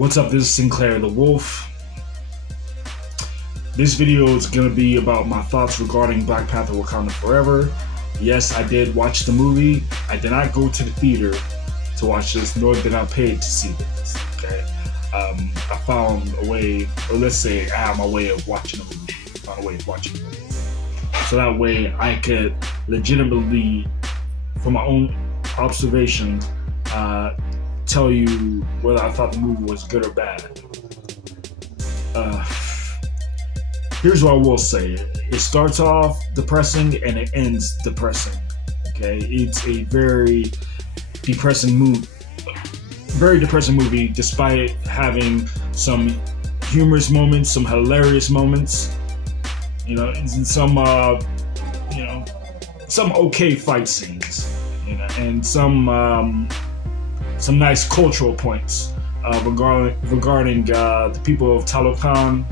What's up, this is SynClaiR the Wolf. This video is going to be about my thoughts regarding Black Panther Wakanda Forever. Yes, I did watch the movie. I did not go to the theater to watch this, nor did I pay to see this, okay? I found a way, or let's say I have my way of watching the movie. Found a way of watching the movie. So that way I could legitimately, from my own observation, tell you whether I thought the movie was good or bad. Here's what I will say. It starts off depressing and it ends depressing. Okay, it's a very depressing movie. Very depressing movie, despite having some humorous moments, some hilarious moments. You know, and some some okay fight scenes. You know, and some nice cultural points regarding the people of Talokan.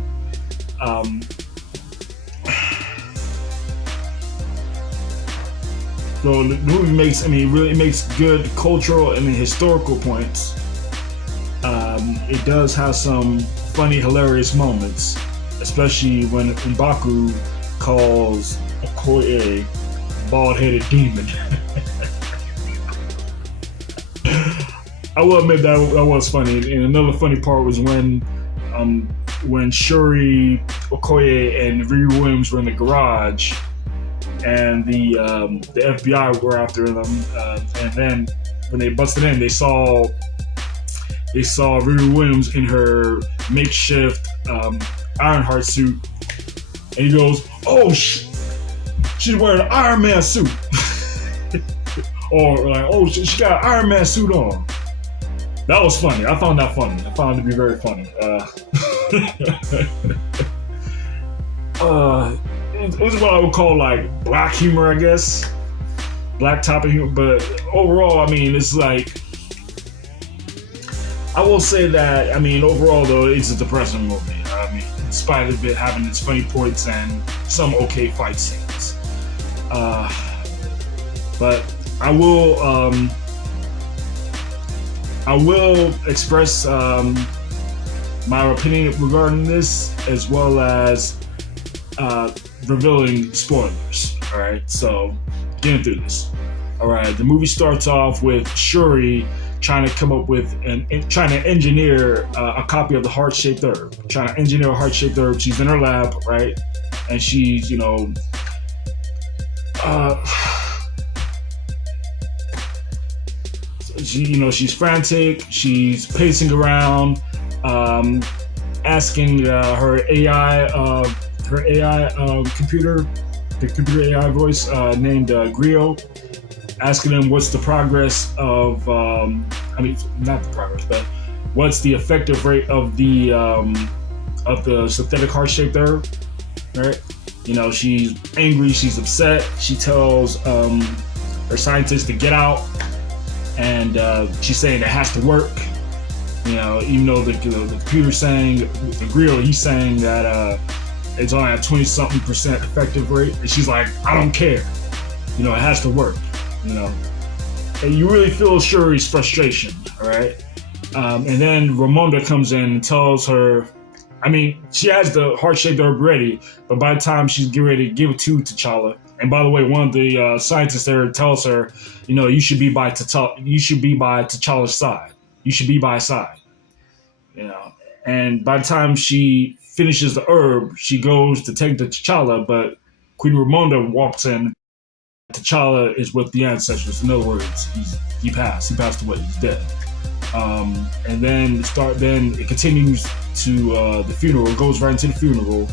So the movie makes, really makes good cultural and historical points. It does have some funny, hilarious moments, especially when M'Baku calls Okoye bald-headed demon. I will admit that was funny. And another funny part was when Shuri, Okoye, and Riri Williams were in the garage, and the FBI were after them, and then when they busted in, they saw Riri Williams in her makeshift Ironheart suit, and he goes, "Oh, she's wearing an Iron Man suit," or like, "Oh, she got an Iron Man suit on." That was funny. I found that funny. I found it to be very funny. It was what I would call like black humor, I guess. Black topic humor. But overall, it's like, I will say that, overall though, it's a depressing movie. In spite of it having its funny points and some okay fight scenes. But I will express my opinion regarding this, as well as revealing spoilers. Alright, so getting through this. Alright, the movie starts off with Shuri trying to come up with trying to engineer a copy of the heart-shaped herb. Trying to engineer a heart-shaped herb. She's in her lab, right? And she's, she's frantic. She's pacing around, asking her AI computer, the computer AI voice named Griot, asking him what's the progress of, not the progress, but what's the effective rate of the synthetic heart-shaped herb, right? She's angry, she's upset. She tells her scientist to get out, and she's saying it has to work. Even though the computer's saying, the Griot, he's saying that it's only at 20-something% effective rate, and she's like, I don't care. It has to work. And you really feel Shuri's frustration, all right? And then Ramonda comes in and tells her, she has the heart-shaped herb ready, but by the time she's getting ready to give it to T'Challa, and by the way, one of the scientists there tells her, you should be by T'Challa's side. You should be by his side. And by the time she finishes the herb, she goes to take the T'Challa, but Queen Ramonda walks in. T'Challa is with the ancestors. In other words, he passed away. He's dead. And then it continues to the funeral. It goes right into the funeral,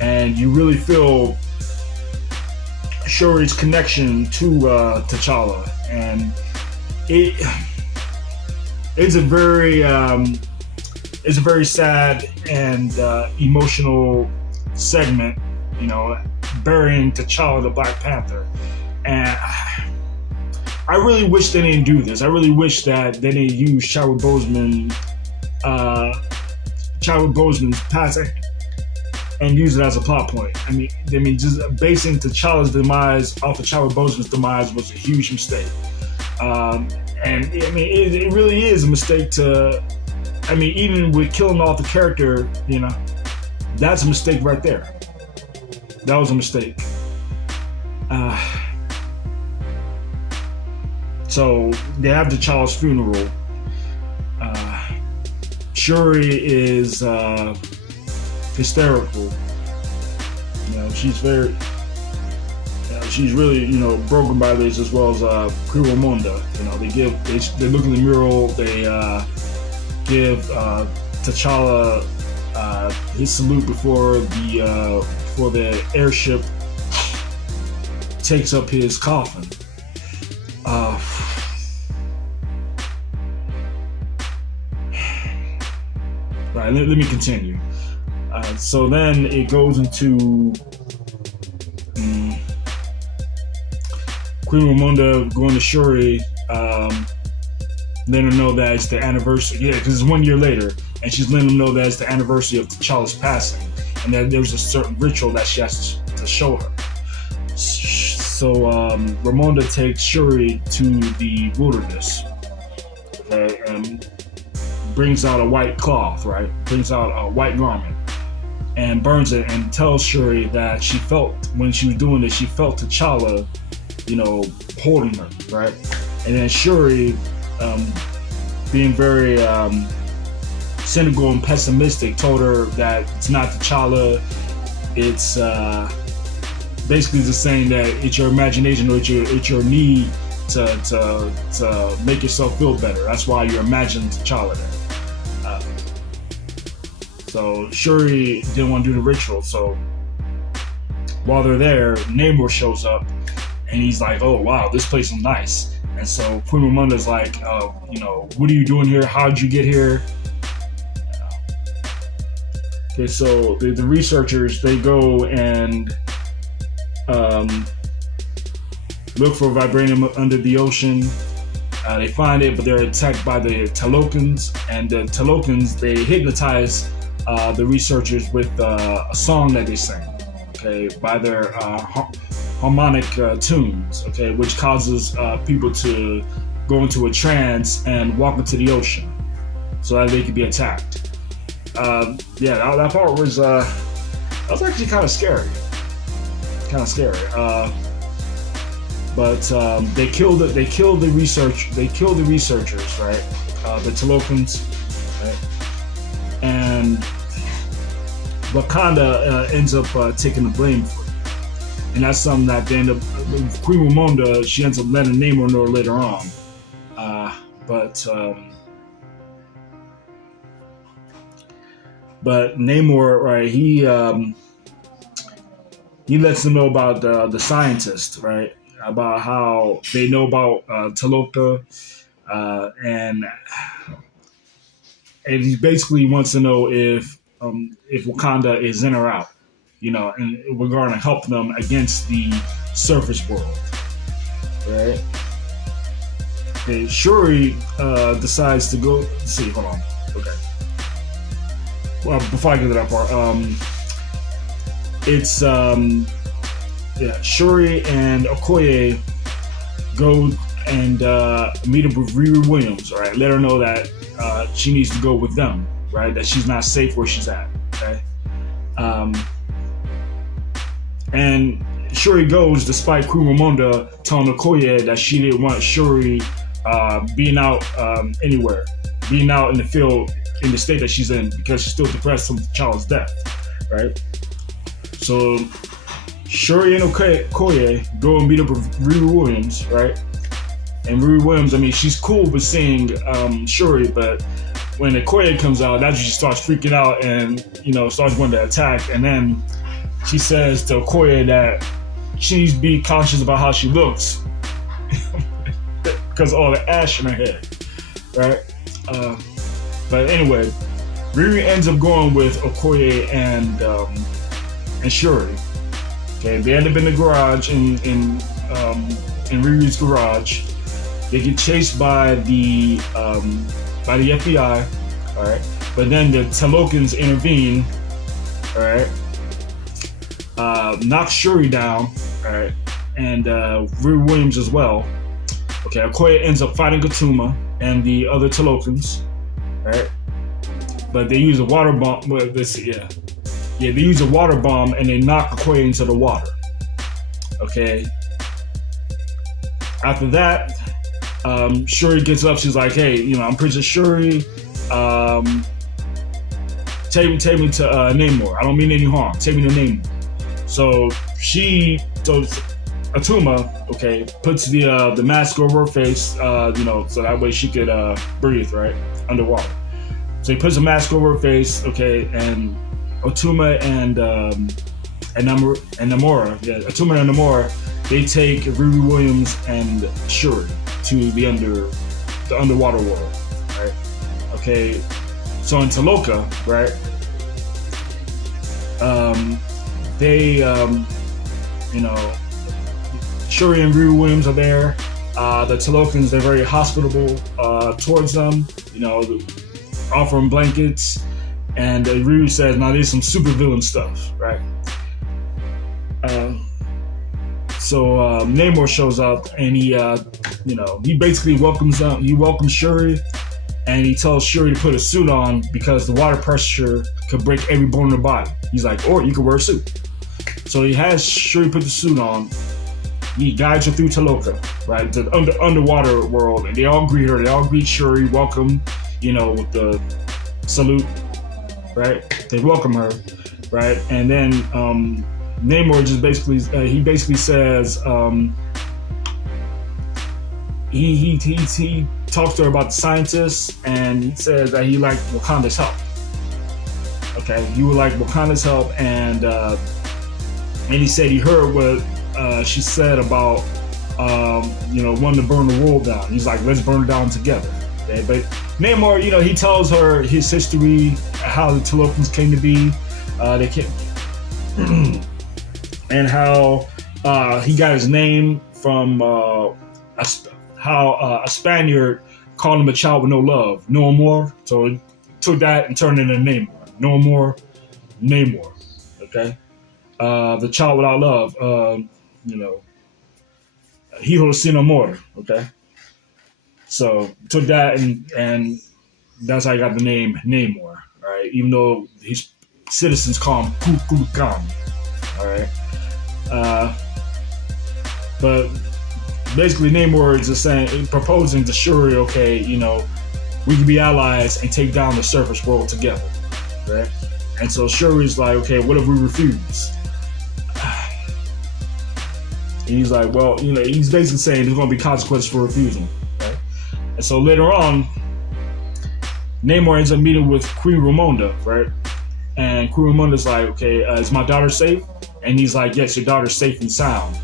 and you really feel Shuri's connection to T'Challa, and it's a very sad and emotional segment, burying T'Challa the Black Panther. And I really wish they didn't do this. I really wish that they didn't use Chadwick Boseman's passing and use it as a plot point. Just basing T'Challa's demise off of Chadwick Boseman's demise was a huge mistake. And it really is a mistake to I mean, even with killing off the character, that's a mistake right there. That was a mistake. So they have T'Challa's funeral. Shuri is hysterical. She's really, broken by this, as well as Quimonda. They look in the mural. They give T'Challa his salute before the airship takes up his coffin. Right, let me continue. So then it goes into Queen Ramonda going to Shuri, letting her know that it's the anniversary. Yeah, because it's 1 year later, and she's letting them know that it's the anniversary of T'Challa's passing, and that there's a certain ritual that she has to show her. So Ramonda takes Shuri to the wilderness, okay, and brings out a white cloth, right? Brings out a white garment and burns it, and tells Shuri that she felt, when she was doing this, she felt T'Challa, holding her, right? And then Shuri, being very cynical and pessimistic, told her that it's not T'Challa. It's basically just saying that it's your imagination, or it's your need to make yourself feel better. That's why you're imagining T'Challa there. So Shuri didn't want to do the ritual. So while they're there, Namor shows up, and he's like, "Oh wow, this place is nice." And so Queen Ramonda's like, "What are you doing here? How'd you get here?" Okay, so the researchers, they go and look for vibranium under the ocean. They find it, but they're attacked by the Talokans, and the Talokans, they hypnotize the researchers with a song that they sing, okay, by their harmonic tunes, okay, which causes people to go into a trance and walk into the ocean so that they could be attacked. That part was actually kind of scary. But they killed the researchers, right? The Talokans, right? And Wakanda ends up taking the blame for it, and that's something that they end up. Queen Ramonda, she ends up letting Namor know later on, but Namor, right? He lets them know about the scientist, right? About how they know about Taloka, and he basically wants to know if Wakanda is in or out, and we're going to help them against the surface world, right? Okay, Shuri decides to go. Let's see, hold on. Okay. Well, before I get to that part, it's Shuri and Okoye go and meet up with Riri Williams. All right, let her know that she needs to go with them. Right, that she's not safe where she's at. Okay, and Shuri goes despite Queen Ramonda telling Okoye that she didn't want Shuri being out anywhere, being out in the field in the state that she's in, because she's still depressed from T'Challa's death. Right, so Shuri and Okoye go and meet up with Riri Williams, right? And Riri Williams, I mean, she's cool with seeing Shuri, but when Okoye comes out, that's when she starts freaking out and, starts wanting to attack. And then she says to Okoye that she needs to be conscious about how she looks because of all the ash in her head, right? But anyway, Riri ends up going with Okoye and Shuri. Okay, they end up in the garage in Riri's garage. They get chased by the FBI, all right. But then the Talokans intervene, all right. Knock Shuri down, all right, and Riri Williams as well. Okay, Okoye ends up fighting Gatuma and the other Talokans, all right. but they use a water bomb. Well, they use a water bomb and they knock Okoye into the water. Okay. After that, Shuri gets up. She's like, "Hey, I'm Princess Shuri. Take me to Namor. I don't mean any harm. Take me to Namor." So Atuma, okay, puts the mask over her face, so that way she could breathe, right, underwater. So he puts a mask over her face, okay, and Atuma and Namora, Atuma and Namora, they take Riri Williams and Shuri to the underwater world, right? Okay, so in Taloka, right, Shuri and Riri Williams are there. The Talokans, they're very hospitable towards them, offer them blankets, and Riri says, "Now there's some supervillain stuff," right? So Namor shows up and he basically welcomes them. He welcomes Shuri, and he tells Shuri to put a suit on because the water pressure could break every bone in her body. He's like, "Or you could wear a suit." So he has Shuri put the suit on. He guides her through Taloka, right, to the underwater world, and they all greet her. They all greet Shuri, welcome, with the salute, right? They welcome her, right? And then Namor just basically says he talks to her about the scientists, and he says that he liked Wakanda's help. Okay, he would like Wakanda's help, and he said he heard what she said about wanting to burn the world down. He's like, "Let's burn it down together." Okay? But Namor, he tells her his history, how the Talokans came to be, and how he got his name from how a Spaniard called him a child with no love, no more. So he took that and turned it into Namor. No more, Namor. Okay, the child without love. Hijo sin amor. Okay, so took that and that's how I got the name Namor. All right, even though his citizens call him Kukulkan. All right, but basically Namor is just saying, proposing to Shuri, okay, we can be allies and take down the surface world together, right? And so Shuri's like, okay, what if we refuse? And he's like, well, he's basically saying there's going to be consequences for refusing, right? And so later on, Namor ends up meeting with Queen Ramonda, right? And Queen Ramonda's like, okay, is my daughter safe? And he's like, yes, your daughter's safe and sound.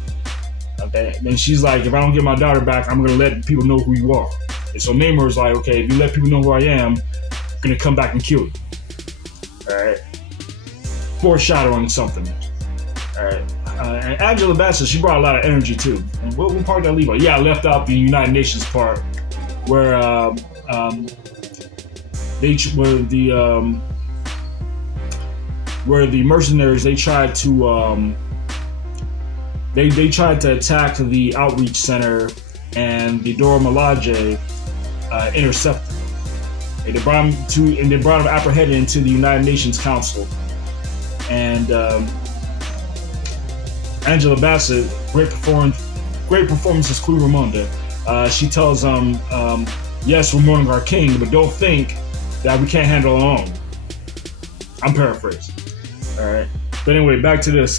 Okay. And then she's like, if I don't get my daughter back, I'm going to let people know who you are. And so Namor's like, okay, if you let people know who I am, I'm going to come back and kill you. All right. Foreshadowing something. All right. And Angela Bassett, she brought a lot of energy too. And what part did I leave out? Yeah, I left out the United Nations part where where the mercenaries, they tried to they tried to attack the outreach center, and the Dora Milaje intercepted them. And they brought him apprehended into the United Nations Council. And Angela Bassett, great performance as Queen Ramonda. She tells them, yes, we're mourning our king, but don't think that we can't handle our own. I'm paraphrasing. All right. But anyway, back to this.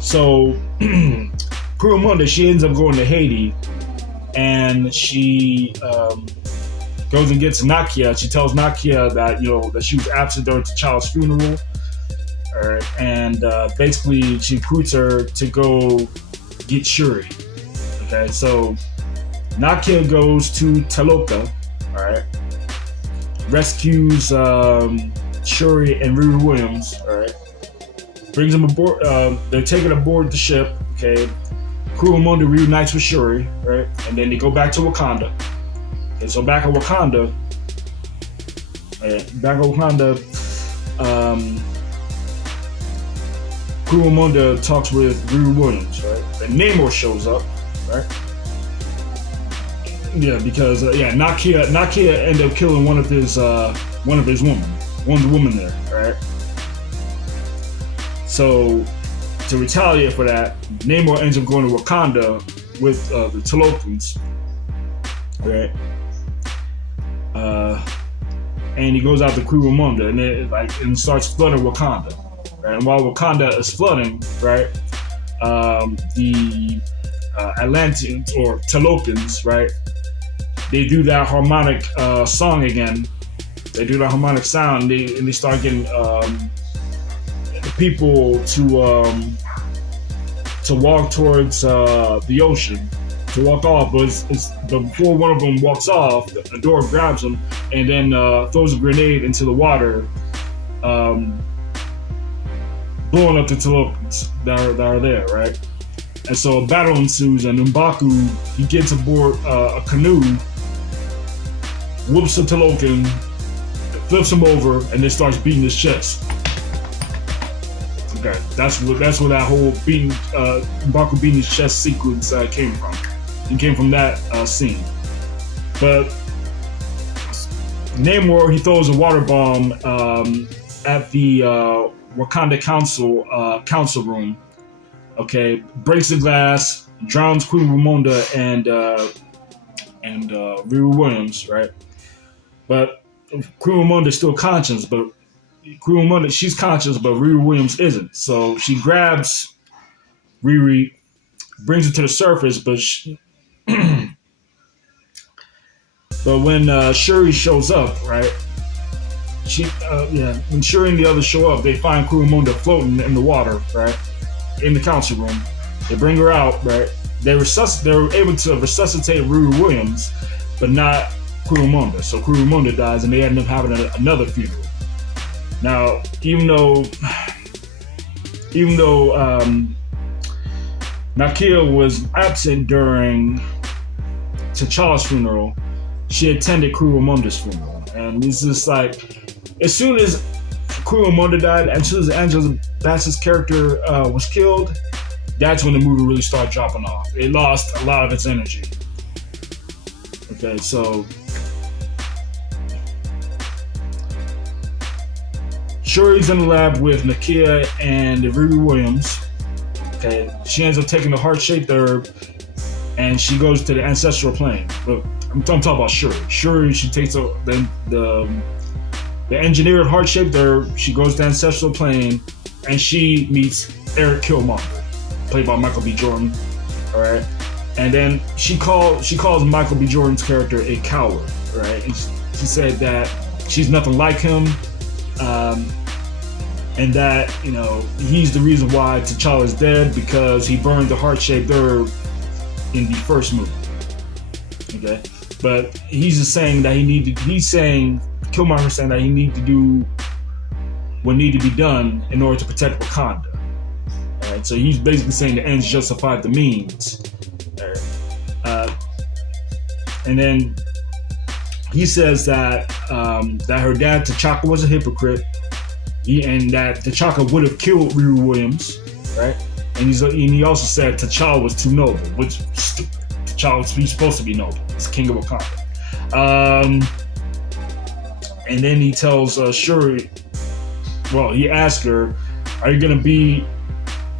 So Queen Ramonda, she ends up going to Haiti, and she goes and gets Nakia. She tells Nakia that that she was absent during T'Challa's funeral. All right, and basically she recruits her to go get Shuri. Okay, so Nakia goes to Taloka. All right, rescues Shuri and Riri Williams. All right, brings them aboard. They're taken aboard the ship. Okay, Queen Ramonda reunites with Shuri. Right, and then they go back to Wakanda. Okay, so back at Wakanda. Queen Ramonda talks with Riri Williams, right? And Namor shows up, right? Yeah, because Nakia ended up killing one of his women, one of the women there, right? So to retaliate for that, Namor ends up going to Wakanda with the Talokans, right? And he goes out to Quirumonda and starts flooding Wakanda, right? And while Wakanda is flooding, right, the Atlanteans or Talokans, right, they do that harmonic song again. They do that harmonic sound, and they start getting people to walk towards the ocean, to walk off. But before one of them walks off, the door grabs him and then throws a grenade into the water, blowing up the Talokans that are there, right? And so a battle ensues, and M'Baku, he gets aboard a canoe, whoops the Talokan, flips him over, and then starts beating his chest. Okay, that's where that whole M'Baku beating his chest sequence came from. It came from that scene. But Namor, he throws a water bomb at the Wakanda council room. Okay, breaks the glass, drowns Quirumonda and Riri Williams, right? But Quirumonda's still conscious, but she's conscious, but Riri Williams isn't. So she grabs Riri, brings her to the surface, but but when Shuri shows up, right? When Shuri and the others show up, they find Quirumonda floating in the water, right? In the council room. They bring her out, right? They were able to resuscitate Riri Williams, but not Quirumonda. So Quirumonda dies, and they end up having another funeral. Now, even though Nakia was absent during T'Challa's funeral, she attended Quirumonda's funeral, and it's just like, as soon as Quirumonda died, as soon as Angela Bassett's character was killed, that's when the movie really started dropping off. It lost a lot of its energy. Okay, so Shuri's in the lab with Nakia and Riri Williams. Okay, she ends up taking the heart-shaped herb, and she goes to the ancestral plane. Look, I'm talking about Shuri. Shuri, she takes the engineered heart-shaped herb. She goes to the ancestral plane, and she meets Eric Killmonger, played by Michael B. Jordan. All right, and then she calls Michael B. Jordan's character a coward. Right, and she said that she's nothing like him. And that, he's the reason why T'Challa's dead, because he burned the heart-shaped herb in the first movie. Okay? But he's just saying that Killmonger's saying that he needed to do what needed to be done in order to protect Wakanda. Alright? So he's basically saying the ends justified the means. And then he says that her dad, T'Chaka, was a hypocrite. And that T'Chaka would have killed Riri Williams, right? And he also said T'Challa was too noble, which is stupid. T'Challa, he's supposed to be noble. He's king of Wakanda. And then he tells Shuri, well, he asks her, are you going to be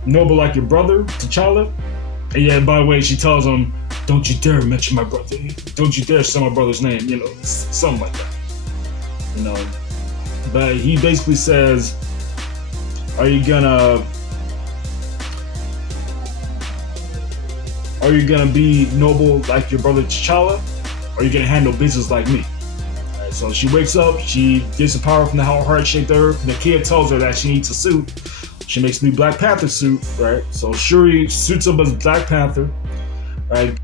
noble like your brother, T'Challa? And yeah, by the way, she tells him, don't you dare mention my brother. Don't you dare say my brother's name, something like that. But he basically says, are you gonna be noble like your brother T'Challa? Or are you gonna handle business like me? Right, so she wakes up, she gets the power from the heart-shaped herb. Nakia tells her that she needs a suit. She makes a new Black Panther suit, right? So Shuri suits up as Black Panther, right?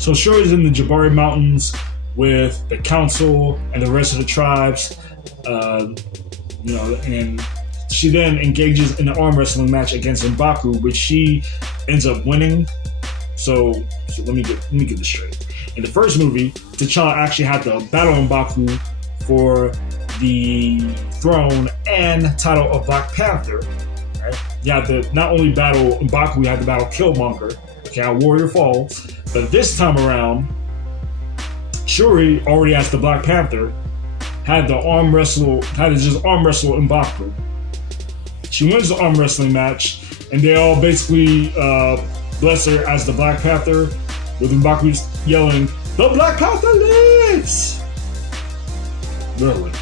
So Shuri's in the Jabari Mountains with the council and the rest of the tribes. And she then engages in an arm wrestling match against M'Baku, which she ends up winning. So let me get this straight. In the first movie, T'Challa actually had to battle M'Baku for the throne and title of Black Panther. Right? You had to not only battle M'Baku, you had to battle Killmonger. Okay, how Warrior falls. But this time around, Shuri, already as the Black Panther, had to just arm wrestle M'Baku. She wins the arm wrestling match, and they all basically bless her as the Black Panther, with M'Baku yelling, "The Black Panther lives!" Literally.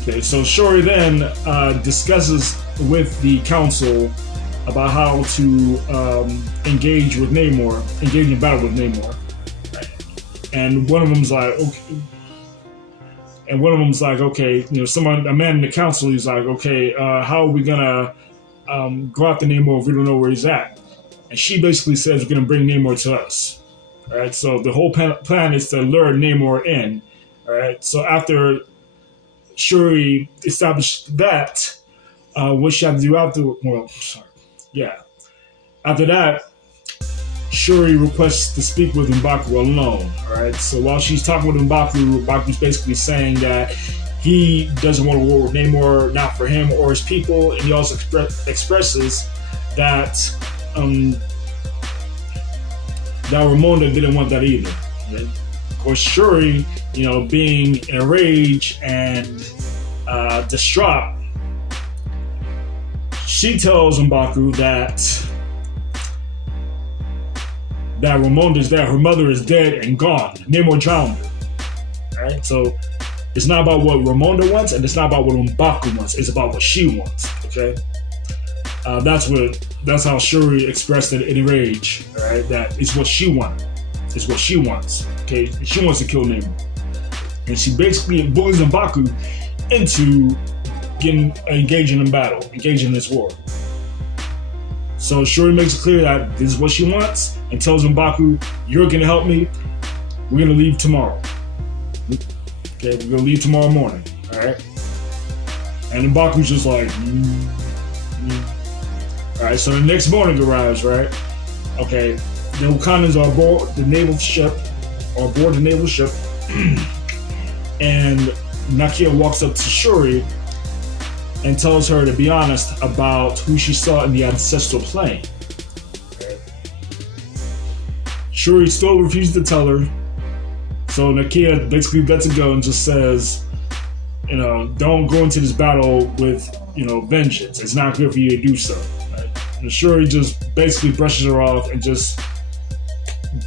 Okay, so Shuri then discusses with the council about how to engage in battle with Namor. And one of them's like, okay, a man in the council, he's like, okay, how are we gonna go after Namor if we don't know where he's at? And she basically says, we're gonna bring Namor to us. All right, so the whole plan is to lure Namor in. All right, so after Shuri established that, what she had to do after that, Shuri requests to speak with M'Baku alone. All right. So while she's talking with M'Baku's basically saying that he doesn't want to war with Namor, not for him or his people, and he also expresses that that Ramonda didn't want that either. Right? Of course, Shuri, being in a rage and distraught, she tells M'Baku that Ramonda's dead, her mother is dead and gone. Namor drowned her. Alright, so it's not about what Ramonda wants, and it's not about what M'Baku wants, it's about what she wants. Okay? That's how Shuri expressed it in rage. Alright, that it's what she wanted. It's what she wants. Okay? She wants to kill Namor. And she basically bullies M'Baku into engaging in battle, engaging in this war. So Shuri makes it clear that this is what she wants and tells M'Baku, you're going to help me. We're going to leave tomorrow. Okay, we're going to leave tomorrow morning. All right? And M'Baku's just like, All right, so the next morning arrives, right? Okay, the Wakandans are aboard the naval ship, and Nakia walks up to Shuri and tells her to be honest about who she saw in the ancestral plane. Okay. Shuri still refuses to tell her, so Nakia basically lets it go and just says, don't go into this battle with, vengeance. It's not good for you to do so. Right? And Shuri just basically brushes her off and just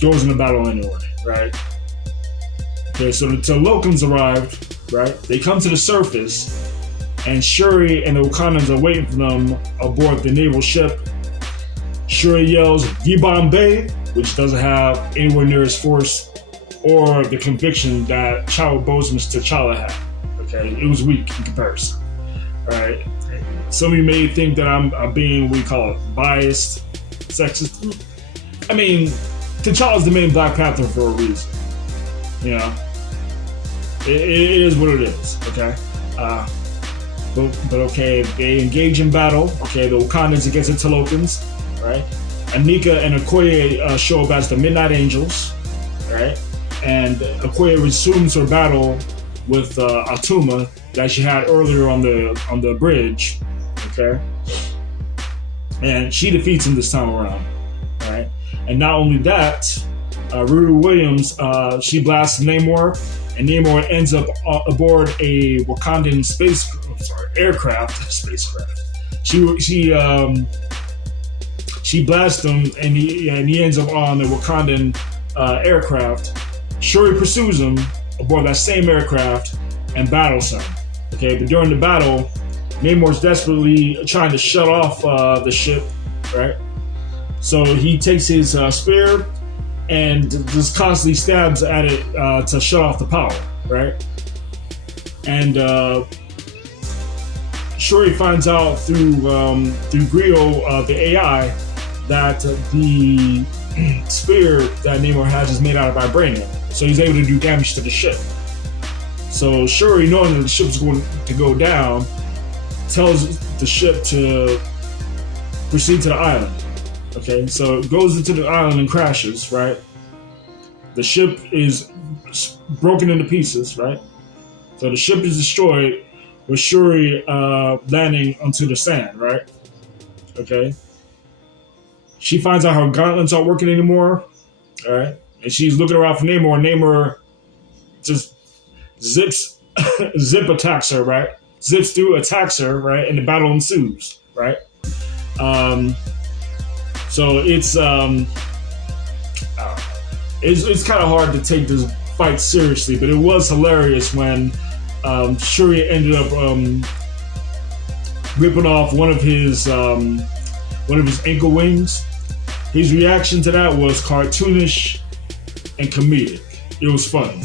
goes into battle anyway, right? Okay, so the Locums arrived, right? They come to the surface, and Shuri and the Wakandans are waiting for them aboard the naval ship. Shuri yells, "Vibambe," which doesn't have anywhere near his force or the conviction that Chadwick Boseman's T'Challa had. Okay, it was weak in comparison. All right, some of you may think that I'm being, what you call it, biased, sexist. I mean, T'Challa's the main Black Panther for a reason. It is what it is. Okay. But okay, they engage in battle. Okay, the Wakandans against the Talokans, right? Anika and Okoye show up as the Midnight Angels, right? And Okoye resumes her battle with Atuma that she had earlier on the bridge, okay? And she defeats him this time around, right? And not only that, Riri Williams, she blasts Namor, and Namor ends up aboard a Wakandan spacecraft. She blasts him, and he ends up on the Wakandan aircraft. Shuri pursues him aboard that same aircraft and battles him. Okay, but during the battle, Namor's desperately trying to shut off the ship, right? So he takes his spear and just constantly stabs at it to shut off the power, right? And Shuri finds out through Griot, the AI, that the spear that Namor has is made out of vibranium, so he's able to do damage to the ship. So Shuri, knowing that the ship's going to go down, tells the ship to proceed to the island. Okay, so it goes into the island and crashes, right? The ship is broken into pieces, right? So the ship is destroyed with Shuri landing onto the sand, right? Okay. She finds out her gauntlets aren't working anymore, all right? and she's looking around for Namor, and Namor just zip attacks her, right? Zips through, attacks her, right? And the battle ensues, right? So it's kind of hard to take this fight seriously, but it was hilarious when Shuri ended up ripping off one of his ankle wings. His reaction to that was cartoonish and comedic. It was funny.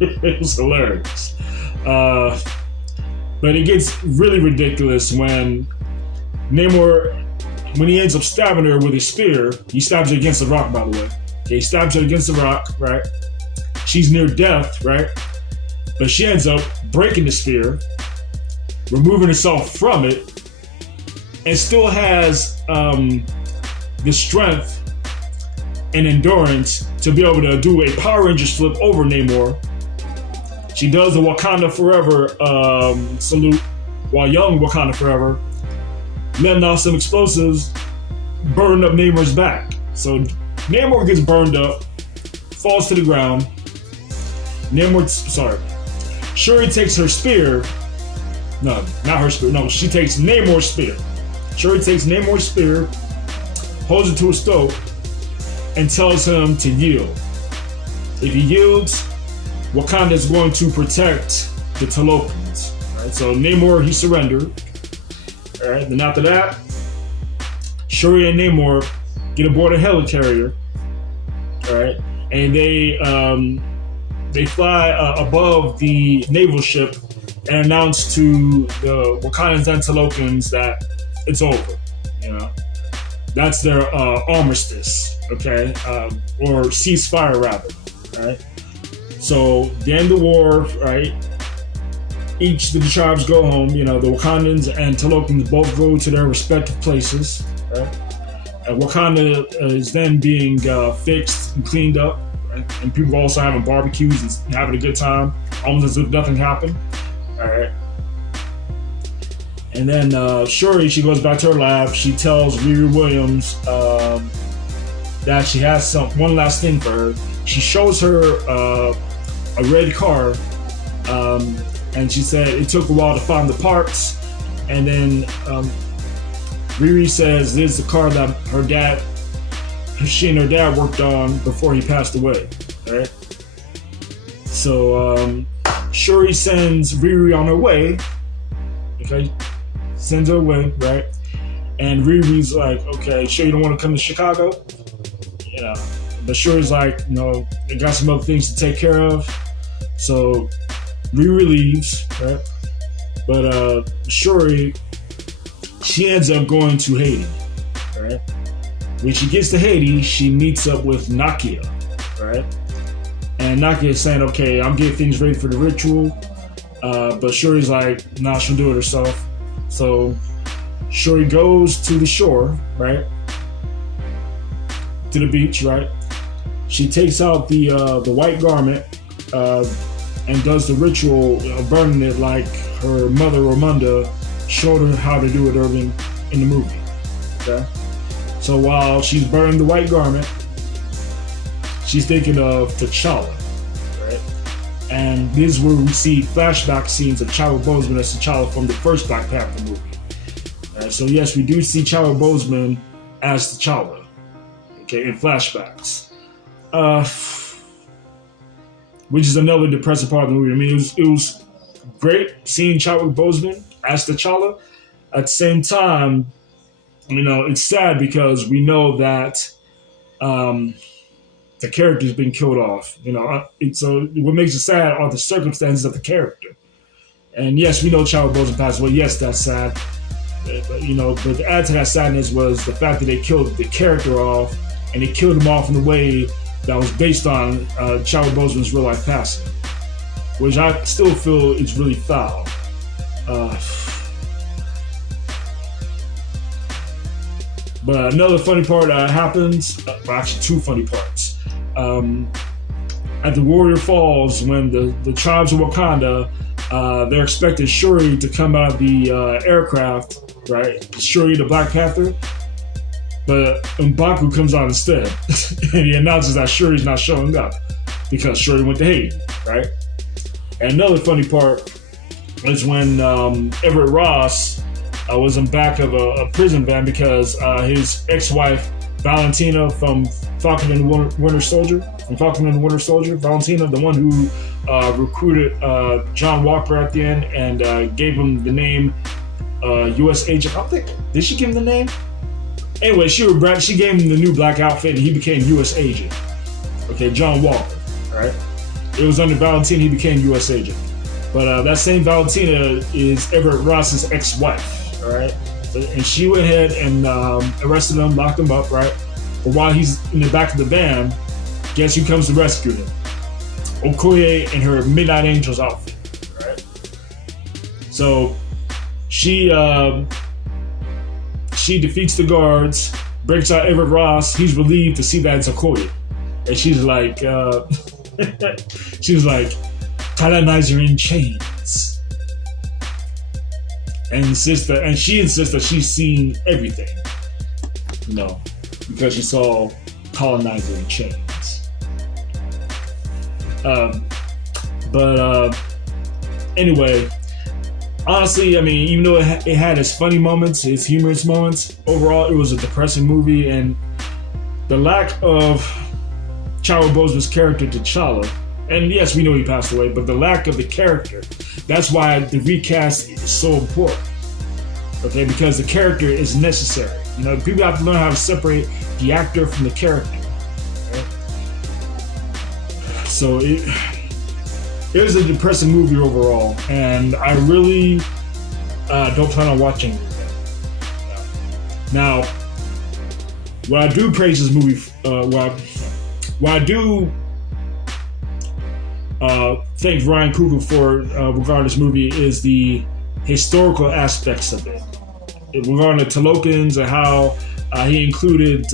It was hilarious. But it gets really ridiculous when Namor, when he ends up stabbing her with his spear. He stabs her against the rock, by the way. Okay, he stabs her against the rock, right? She's near death, right? But she ends up breaking the spear, removing herself from it, and still has the strength and endurance to be able to do a Power Ranger flip over Namor. She does the Wakanda Forever salute while yelling Wakanda Forever, letting off some explosives, burning up Namor's back. So Namor gets burned up, falls to the ground. Shuri takes her spear. No, not her spear. No, she takes Namor's spear. Shuri takes Namor's spear, holds it to a stove, and tells him to yield. If he yields, Wakanda is going to protect the Talokans. Right? So Namor, he surrendered. All right. Then after that, Shuri and Namor get aboard a helicarrier. All right, and they fly above the naval ship and announce to the Wakandans and Talokans that it's over. You know, that's their armistice. Okay, or ceasefire rather. Right. So the end of the war, right? Each of the tribes go home. You know, the Wakandans and Talokans both go to their respective places. Right? And Wakanda is then being fixed and cleaned up, right? And people also having barbecues and having a good time, almost as if nothing happened. All right. And then Shuri, she goes back to her lab. She tells Riri Williams that she has one last thing for her. She shows her a red car, and she said it took a while to find the parts. And then Riri says this is the car that she and her dad worked on before he passed away. Right? So Shuri sends Riri on her way. Okay, sends her away, right? And Riri's like, okay, sure you don't want to come to Chicago? You know, but Shuri's like, no, they got some other things to take care of. So Riri leaves, right? But Shuri, she ends up going to Haiti, right? When she gets to Haiti, she meets up with Nakia, right? And Nakia is saying, okay, I'm getting things ready for the ritual. But Shuri's like, nah, she'll do it herself. So Shuri goes to the shore, right? To the beach, right? She takes out the white garment and does the ritual, burning it like her mother Ramonda showed her how to do it early in the movie. Okay? So while she's burning the white garment, she's thinking of T'Challa, right? And this is where we see flashback scenes of Chadwick Boseman as T'Challa from the first Black Panther movie. So yes, we do see Chadwick Boseman as T'Challa, okay, in flashbacks. Which is another depressing part of the movie. I mean, it was great seeing Chadwick Boseman as T'Challa. At the same time, you know, it's sad because we know that the character's been killed off. You know, so what makes it sad are the circumstances of the character. And yes, we know Chadwick Boseman passed away. Yes, that's sad. But, you know, but to add to that sadness was the fact that they killed the character off, and they killed him off in a way that was based on Chadwick Boseman's real life passing, which I still feel is really foul. But another funny part happens, actually two funny parts. At the Warrior Falls, when the tribes of Wakanda, they're expecting Shuri to come out of the aircraft, right? Shuri the Black Panther. But M'Baku comes out instead, and he announces that Shuri's not showing up because Shuri went to Haiti, right? And another funny part is when Everett Ross was in back of a prison van because his ex-wife Valentina from Falcon and the Winter Soldier, Valentina, the one who recruited John Walker at the end and gave him the name U.S. Agent. I don't think, did she give him the name? Anyway, she gave him the new black outfit and he became U.S. Agent. Okay, John Walker, all right? It was under Valentina he became U.S. Agent. But that same Valentina is Everett Ross's ex-wife, all right? And she went ahead and arrested him, locked him up, right? But while he's in the back of the van, guess who comes to rescue him? Okoye in her Midnight Angels outfit, right? So she defeats the guards, breaks out Everett Ross. He's relieved to see that it's Okoye, and she's like, colonizer in chains, and she insists that she's seen everything, because she saw colonizer in chains. Anyway. Honestly, I mean, even though it had its funny moments, its humorous moments, overall it was a depressing movie, and the lack of Chadwick Boseman's character T'Challa, and yes, we know he passed away, but the lack of the character, that's why the recast is so important. Okay, because the character is necessary. People have to learn how to separate the actor from the character. Right? So it was a depressing movie overall, and I really don't plan on watching it again. Now, what I do praise this movie, what I do thank Ryan Coogler for regarding this movie is the historical aspects of it. Regarding the Talokans and how he included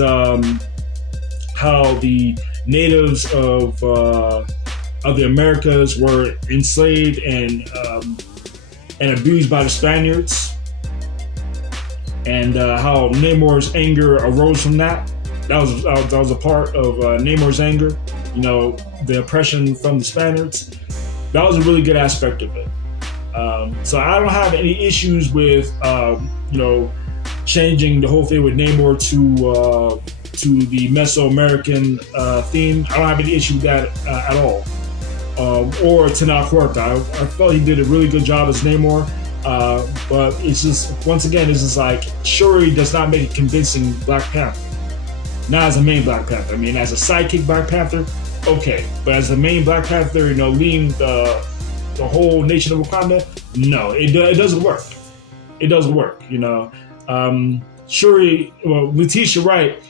how the natives of the Americas were enslaved and abused by the Spaniards, and how Namor's anger arose from that. That was a part of Namor's anger, the oppression from the Spaniards. That was a really good aspect of it. So I don't have any issues with changing the whole thing with Namor to the Mesoamerican theme. I don't have any issue with that at all. Or Tenoch Huerta. I felt he did a really good job as Namor, but it's just, once again, it's just like Shuri does not make a convincing Black Panther. Not as a main Black Panther. I mean, as a sidekick Black Panther, okay, but as the main Black Panther, leading the whole nation of Wakanda, no, it doesn't work. It doesn't work. Shuri, Letitia Wright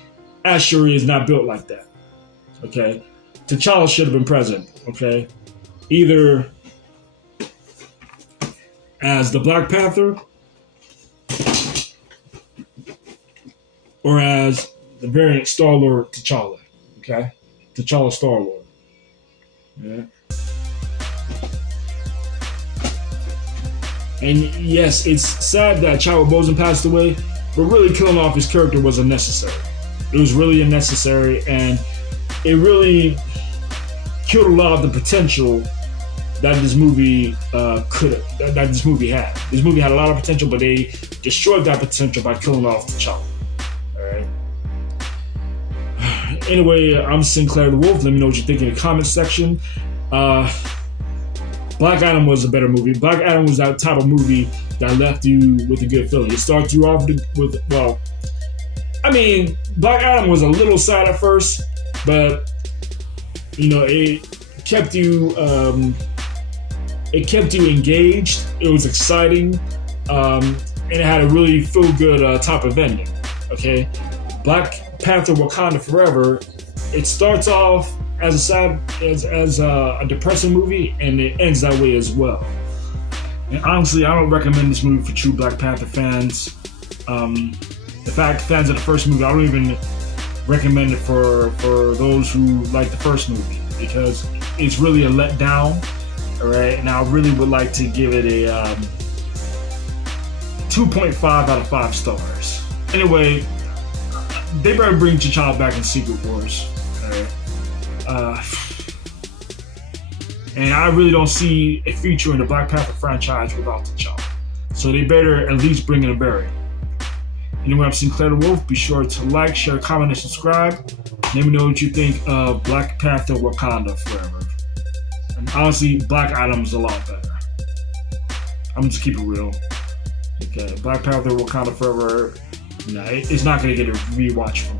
as Shuri is not built like that. Okay, T'Challa should have been present. Okay. Either as the Black Panther or as the variant Star-Lord T'Challa. Okay? T'Challa Star-Lord. Yeah. And yes, it's sad that Chadwick Boseman passed away, but really killing off his character was unnecessary. It was really unnecessary, and it really killed a lot of the potential that this movie that this movie had. This movie had a lot of potential, but they destroyed that potential by killing off T'Challa. Alright. Anyway, I'm SynClaiR the Wolf. Let me know what you think in the comment section. Black Adam was a better movie. Black Adam was that type of movie that left you with a good feeling. It started you off with, Black Adam was a little sad at first, but it kept you engaged. It was exciting, and it had a really feel-good type of ending. Okay, Black Panther: Wakanda Forever. It starts off as a depressing movie, and it ends that way as well. And honestly, I don't recommend this movie for true Black Panther fans. In fact, fans of the first movie, I don't even recommend it for those who like the first movie, because it's really a letdown. All right, and I really would like to give it a 2.5 out of 5 stars. Anyway, they better bring T'Challa back in Secret Wars. Okay? And I really don't see a future in the Black Panther franchise without T'Challa. So they better at least bring in a Barry. Anyway, I'm SynClaiR the Wolf. Be sure to like, share, comment, and subscribe. Let me know what you think of Black Panther Wakanda Forever. And honestly, Black Adam's a lot better. I'm just keep it real. Okay, Black Panther Wakanda Forever, it's not going to get a rewatch from me.